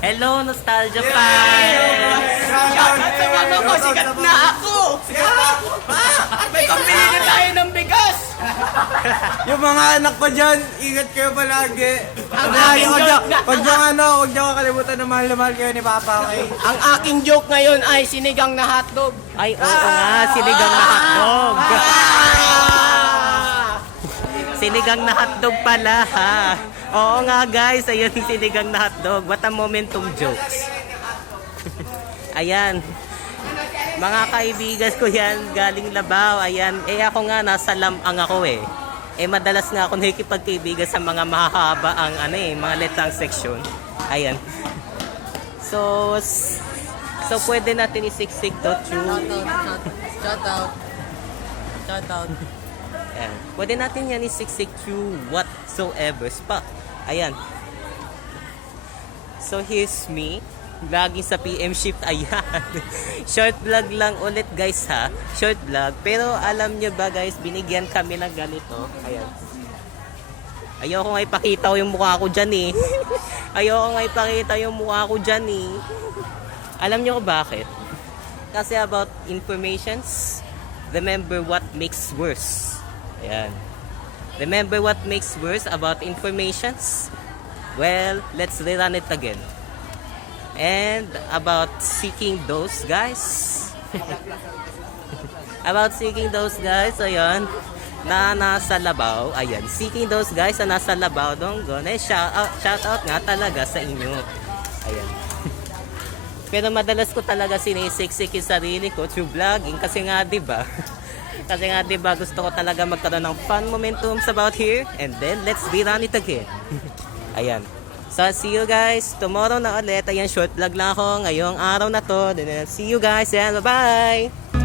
Hello, Nostalgia fans! Sabi ko, sikat na ako! May pambili na tayo ng bigas! Yung mga anak ko dyan, ingat kayo palagi. Huwag nyo kakalimutan na mahal kayo ni Papa, okay? Ang aking joke ngayon ay sinigang na hotdog. Ay, oo nga, sinigang na hotdog. Sinigang na hotdog pala, ha? Oo nga, guys, ayun, sinigang na hotdog. What a momentum jokes. Ayan. Mga kaibigan ko yan, galing Labaw. Ayan, ako nga, nasa Lamang ako eh. Madalas nga ako nakikipagkaibigan sa mga mahahaba ang mga letang section. Ayan. So pwede natin isiksik to through. Shout out. Ayan. Pwede natin yan isiksik through whatsoever spot. Ayan. So here's me. Vlogging sa PM shift. Ayan. Short vlog lang ulit guys ha. Short vlog. Pero alam nyo ba guys, binigyan kami ng ganito. Ayan. Ayoko nga ipakita yung mukha ko dyan eh. Ayoko nga ipakita yung mukha ko dyan eh. Alam nyo ko bakit? Kasi about informations, remember what makes worse. Ayan. Remember what makes worse about informations? Well, let's rerun it again. And about seeking those guys. About seeking those guys, ayun, na nasa Labaw. Ayan, seeking those guys na nasa Labaw. Donggon, shout out nga talaga sa inyo. Ayan. Pero madalas ko talaga sinisiksik yung sarili ko through vlogging kasi nga 'di ba? Kasi nga 'di ba gusto ko talaga magkaroon ng fun momentums about here and then let's rerun it again. Ayan. So see you guys tomorrow na ulit. Ayan, short vlog lang ako ngayong araw na to. Then see you guys and bye-bye.